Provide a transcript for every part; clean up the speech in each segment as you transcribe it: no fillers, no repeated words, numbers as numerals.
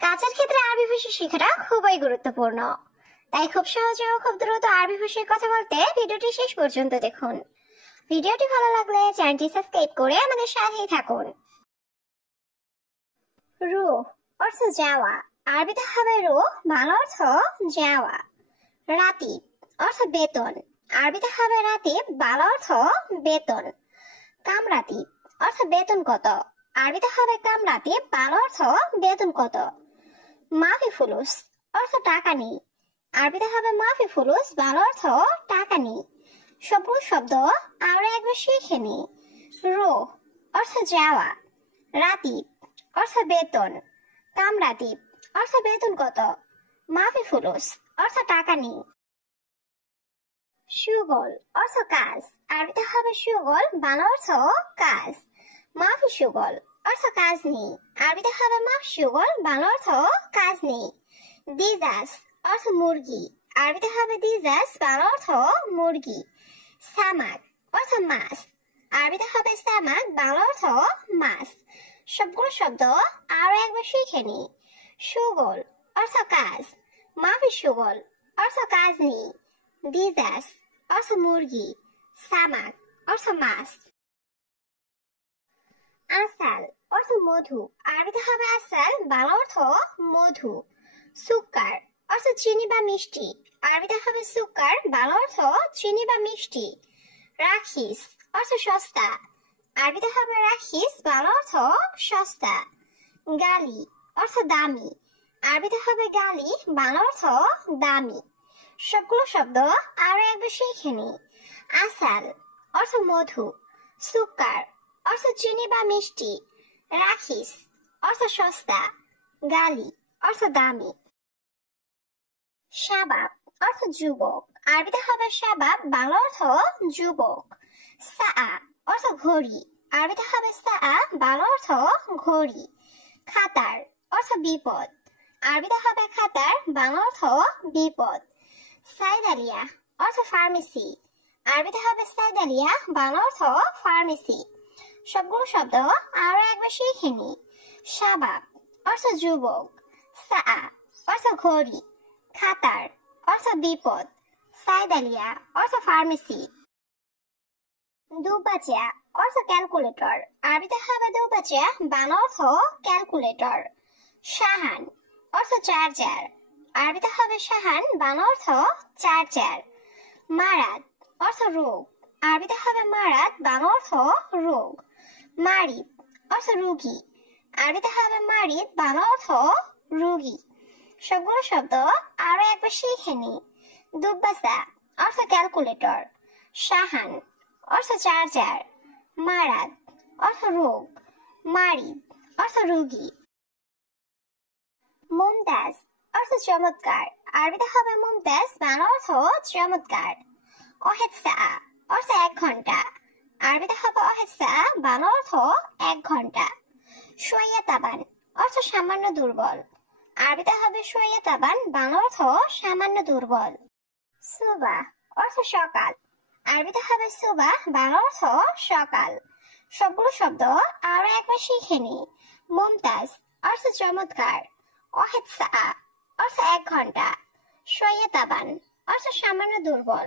কাজের ক্ষেত্রে আরবি ভাষা শেখাটা খুবই গুরুত্বপূর্ণ। তাই খুব সহজে ও খুব দ্রুত আরবি ভাষায় কথা বলতে ভিডিওটি শেষ পর্যন্ত দেখুন। ভিডিওটি ভালো লাগলে চ্যানেলটি সাবস্ক্রাইব করে আমাদের সাথেই থাকুন। রুহ অর্থ যাওয়া, আরবিতে হবে রুহ, বাংলা অর্থ যাওয়া। রাতিব অর্থ বেতন, আরবিতে হবে রাতিব, বাংলা অর্থ বেতন। কামরাতিব অর্থ বেতন কত, আরবিতে হবে কামরাতিব, বাংলা অর্থ বেতন কত। মাফি ফুলুস অর্থ টাকা নেই, আরবিতে হবে মাফি ফুলুস, বাংলা অর্থ টাকা নেই। সবগুলো শব্দ আমরা একবার শিখে নিই। রুহ অর্থ যাওয়া, রাতিব অর্থ বেতন, কামরাতিব অর্থ বেতন কত, মাফি ফুলুস অর্থ টাকা নেই। সুগল অর্থ কাজ, আরবিতে হবে সুগল, বাংলা অর্থ কাজ। মাফি সুগল অর্থ কাজ নেই, আরবিতে হবে মাফ সুগল, বাংলা অর্থ কাজ নেই। দিজাস অর্থ মুরগি, আরবিতে হবে দিজাস, বাংলা অর্থ মুরগি। সামাক অর্থ মাছ, আরবিতে হবে সামাক, বাংলা অর্থ মাছ। সবগুলো শব্দ আরো একবার শিখে নিই। সুগল অর্থ কাজ, মাফি সুগল অর্থ কাজ নেই, দিজাস অর্থ মুরগি, সামাক অর্থ মাছ। আসাল অর্থ মধু, আরবিতে হবে আসাল, বাংলা অর্থ মধু। সুকার অর্থ চিনি বা মিষ্টি, আরবিতে হবে সুকার, বাংলা অর্থ চিনি বা মিষ্টি। রাখিস অর্থ সস্তা, আরবিতে হবে রাখিস, বাংলা অর্থ সস্তা। গালি অর্থ দামি, আরবিতে হবে গালি, বাংলা অর্থ দামি। সবগুলো শব্দ আরো একবার শিখে নিই। আসাল অর্থ মধু, সুকার অর্থ চিনি বা মিষ্টি, রাখিস অর্থ সস্তা, গালি অর্থ দামি। শাবাব অর্থ যুবক, আরবিতে হবে শাবাব, বাংলা অর্থ যুবক। সাআ অর্থ ঘড়ি, আরবিতে হবে সাআ, বাংলা অর্থ ঘড়ি। খাতার অর্থ বিপদ, আরবিতে হবে খাতার, বাংলা অর্থ বিপদ। সাইদালিয়া অর্থ ফার্মেসি, আরবিতে হবে সাইদালিয়া, বাংলা অর্থ ফার্মেসি। সবগুলো শব্দ আরো একবার শিখে নিই। শাবাব অর্থ যুবক, সাআ অর্থ ঘড়ি, খাতার অর্থ বিপদ, সাইদালিয়া অর্থ ফার্মেসি। দুবাচা অর্থ ক্যালকুলেটর, আরবিতে হবে দুবাচা, বাংলা অর্থ ক্যালকুলেটর। শাহান অর্থ চার্জার, আরবিতে হবে শাহান, বাংলা অর্থ চার্জার। মারাদ অর্থ রোগ, আরবিতে হবে মারাদ, বাংলা অর্থ রোগ। মারিদ অর্থ রোগী, আরবিতে হবে মারিদ, বাংলা অর্থ রোগী। সবগুলো শব্দ আরো একবার শিখে নিই। দুব্বাসা অর্থ ক্যালকুলেটর, শাহান অর্থ চার্জার, মারাদ অর্থ রোগ, মারিদ অর্থ রোগী। মুমতাজ অর্থ চমৎকার, আরবিতে হবে মুমতাজ, বাংলা অর্থ চমৎকার। ওয়াহিদ সাআ অর্থ 1 ঘন্টা, আরবিতে হবে ওয়াহিদ সাআ, বাংলা অর্থ 1 ঘন্টা। শুয়াইয়া তাবান অর্থ সামান্য দুর্বল, আরবিতে হবে শুয়াইয়া তাবান, বাংলা অর্থ সামান্য দুর্বল। সুবাহ অর্থ সকাল, আরবিতে হবে সুবাহ, বাংলা অর্থ সকাল। সবগুলো শব্দ আরো একবার শিখে নিই। মুমতাজ অর্থ চমৎকার, ওয়াহিদ সাআ অর্থ 1 ঘন্টা, শুয়াইয়া তাবান অর্থ সামান্য দুর্বল,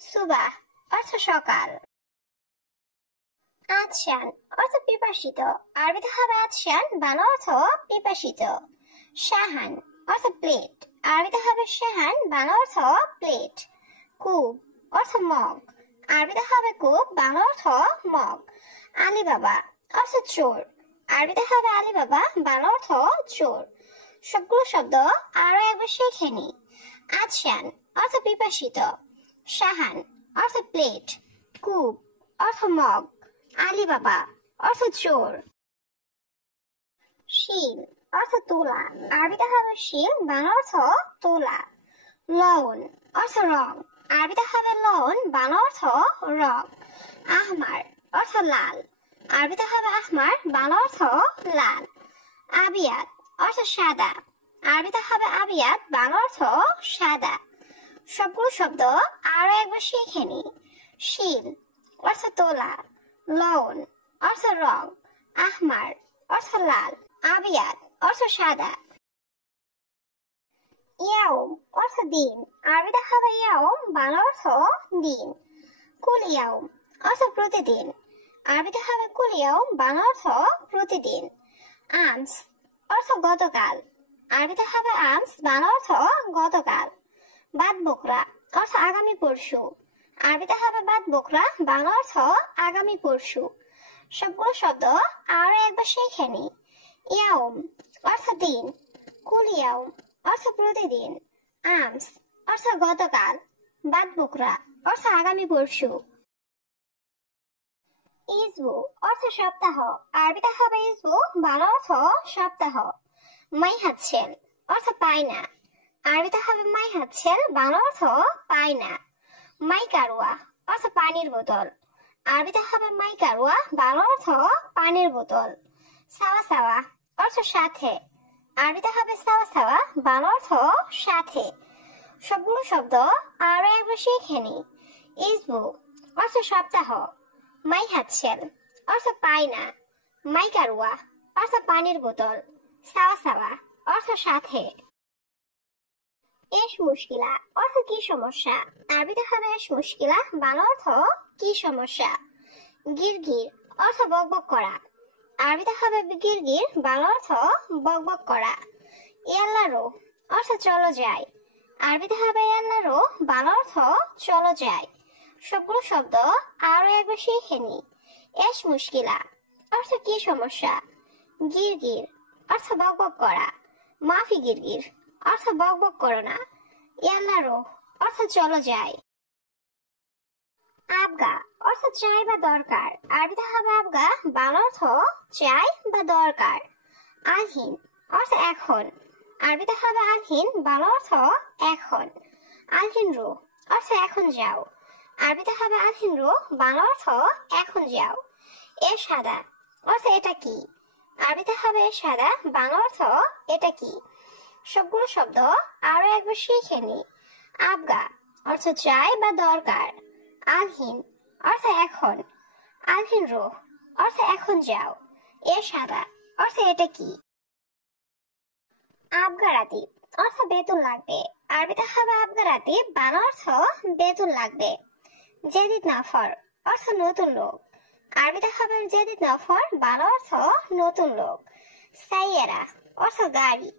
সুবাহ অর্থ সকাল। আতশান অর্থ পিপাসিত, আরবিতে হবে আতশান, বাংলা অর্থ পিপাসিত। শাহান অর্থ প্লেট, আরবিতে হবে শাহান, বাংলা অর্থ প্লেট। কূপ অর্থ মগ, আরবিতে হবে কূপ, বাংলা অর্থ মগ। আলিবাবা অর্থ চোর, আরবিতে হবে আলিবাবা, বাংলা অর্থ চোর। সবগুলো শব্দ আরো একবার শিখে নিই। আতশান অর্থ পিপাসিত, শাহান অর্থ প্লেট, কূপ অর্থ মগ, আলিবাবা অর্থ চোর। শিল অর্থ তুলা, আরবিতে হবে শিল, বাংলা অর্থ তুলা। লবণ অর্থ রং, আরবিতে হবে লবণ, বাংলা অর্থ রং। আহমার অর্থ লাল, আরবিতে হবে আহমার, বাংলা অর্থ লাল। আবিয়াত অর্থ সাদা, আরবিতে হবে আবিয়াত, বাংলা অর্থ সাদা। সবগুলো শব্দ আরো একবার শিখে নিই। শিল অর্থ তোলা, লবণ অর্থ রং, আহমার অর্থ লাল, আবিয়াত অর্থ সাদা। ইয়াউম অর্থ দিন, আরবিতে হবে ইয়াউম, বাংলা অর্থ দিন। কুল ইয়াউম অর্থ প্রতিদিন, আরবিতে হবে কুল ইয়াউম, বাংলা অর্থ প্রতিদিন। আমস অর্থ গতকাল, আরবিতে হবে আমস, বাংলা অর্থ গতকাল। বাদ বকরা অর্থ আগামী পরশু, আরবিতে হবে বাদ বকরা, বাংলা অর্থ আগামী পরশু। সবগুলো শব্দ আরো একবার শিখে নি। ইয়াউম অর্থ দিন, কুল ইয়াউম অর্থ প্রতিদিন, আমস অর্থ গতকাল, বাদ বকরা অর্থ আগামী পরশু। ইসবু অর্থ সপ্তাহ, আরবিতে হবে ইসবু, বাংলা অর্থ সপ্তাহ। মাই হাতছেল অর্থ পাই না, আরবিতে হবে মাই হাতছেল, বাংলা অর্থ পাই না। মাই কারুয়া অর্থ পানির বোতল, আরবিতে হবে মাই কারুয়া, বাংলা অর্থ পানির বোতল। সাওয়া সাওয়া অর্থ সাথে, আরবিতে হবে সাওয়া সাওয়া, বাংলা অর্থ সাথে। সবগুলো শব্দ আরো একবার শিখে নি। ইসবু অর্থ সপ্তাহ, মাই হাতছেল অর্থ পাই না, মাই কারুয়া অর্থ পানির বোতল, সাওয়া সাওয়া অর্থ সাথে। এশ মুশকিলা অর্থ কি সমস্যা, আরবিতে হবে এশ মুশকিলা, বাংলা অর্থ কি সমস্যা। গিরগির অর্থ বকবক করা, আরবিতে হবে গিরগির, বাংলা অর্থ বকবক করা। ইয়াল্লারো অর্থ চলো যাই, আরবিতে হবে ইয়াল্লারো, বাংলা অর্থ চলো যাই। সবগুলো শব্দ আরো একবার শিখে নি। এশ মুশকিলা অর্থ কি সমস্যা, গিরগির অর্থ বকবক করা, মাফি গিরগির অর্থ বকবক করো না, ইয়াল্লারো অর্থ চলো যাই। আবগা অর্থ চাই বা দরকার, আরবিতে হবে আবগা, বাংলা অর্থ চাই বা দরকার। আলহিন অর্থ এখন, আরবিতে হবে আলহিন, বাংলা অর্থ এখন। আলহিন রো অর্থ এখন যাও, আরবিতে হবে আলহিন রো, বাংলা অর্থ এখন যাও। এর সাদা অর্থ এটা কি, আরবিতে হবে এর সাদা, বাংলা অর্থ এটা কি। সবগুলো শব্দ আরো একবার শিখে নি। আবগা অর্থ চাই বা দরকার, আলহিন অর্থ এখন, আলহিন রো অর্থ এখন যাও, এর সাদা অর্থ এটা কি। আবগারাতি অর্থ বেতন লাগবে, আরবিতে হবে আবগারাতি, বাংলা অর্থ বেতন লাগবে। জেদিদ নফর অর্থ নতুন লোক, আরবিতে হবে জেদিদ নফর, বাংলা অর্থ নতুন লোক। সাইয়েরা অর্থ গাড়ি,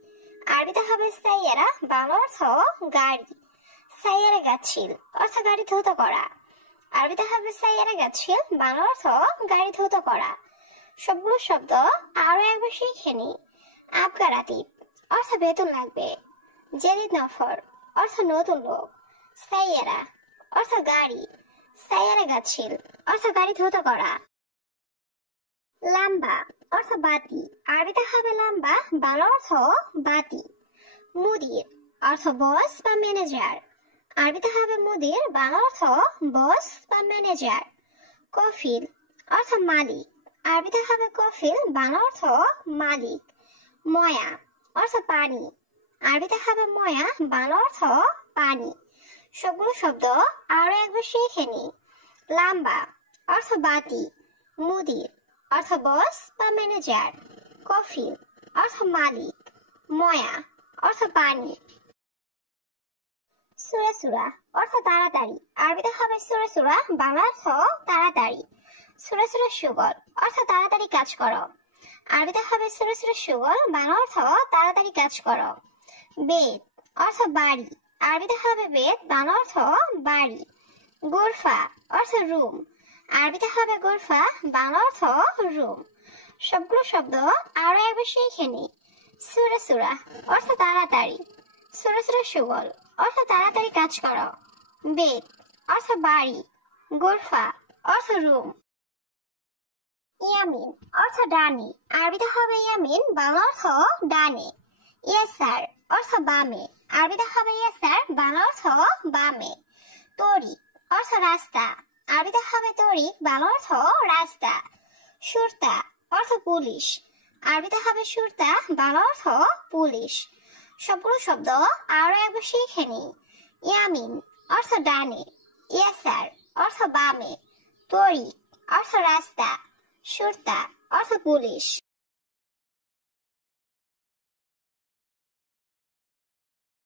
আরবিতে হবে সাইয়েরা, বাংলা অর্থ গাড়ি। সাইয়েরা গাছিল অর্থ গাড়ি ধৌত করা, আরবিতে হবে সাইয়েরা গাছিল, বাংলা অর্থ গাড়ি ধৌত করা। সবগুলো শব্দ আরো একবার শিখে নি। আবগারাতি অর্থ বেতন লাগবে, জেদিদ নফর অর্থ নতুন লোক, সাইয়েরা অর্থ গাড়ি, সাইয়েরা গাছিল অর্থ গাড়ি ধৌত করা। লাম্বা অর্থ বাতি, আরবিতে হবে লাম্বা, বাংলা অর্থ বাতি। মুদির অর্থ বস বা ম্যানেজার, আরবিতে হবে মুদির, বাংলা অর্থ বস বা ম্যানেজার। কফিল অর্থ মালিক, আরবিতে হবে কফিল, বাংলা অর্থ মালিক। ময়া অর্থ পানি, আরবিতে হবে ময়া, বাংলা অর্থ পানি। সবগুলো শব্দ আরো একবার শিখে নি। লাম্বা অর্থ বাতি, মুদির অর্থ বস বা ম্যানেজার, কফিল অর্থ মালিক, ময়া অর্থ পানি। সুরা সুরা অর্থ তাড়াতাড়ি, আরবিতে হবে সুরা সুরা, বাংলা অর্থ তাড়াতাড়ি। সুরা সুরা সুগল অর্থ তাড়াতাড়ি কাজ করো, আরবিতে হবে সুরা সুরা সুগল, বাংলা অর্থ তাড়াতাড়ি কাজ করো। বেদ অর্থ বাড়ি, আরবিতে হবে বেদ, বাংলা অর্থ বাড়ি। গোরফা অর্থ রুম, আরবিতে হবে গোরফা, বাংলা অর্থ রুম। সবগুলো শব্দ আরো একবার শিখে নি। সুরা সুরা অর্থ তাড়াতাড়ি, সুরা সুরা সুগল অর্থ তাড়াতাড়ি কাজ করো, বেদ অর্থ বাড়ি, গোরফা অর্থ রুম। ইয়ামিন অর্থ ডানে, আরবিতে হবে ইয়ামিন, বাংলা অর্থ ডানে। ইয়াসার অর্থ বামে, আরবিতে হবে ইয়াসার, বাংলা অর্থ বামে। তরিক অর্থ রাস্তা, আরবিতে হবে তরিক, বাংলা অর্থ রাস্তা। সুরতা অর্থ পুলিশ, আরবিতে হবে সুরতা, বাংলা অর্থ পুলিশ। সবগুলো শব্দ আরো একবার শিখে নি। ইয়ামিন অর্থ ডানে, ইয়াসার অর্থ বামে, তরিক অর্থ রাস্তা, সুরতা অর্থ পুলিশ।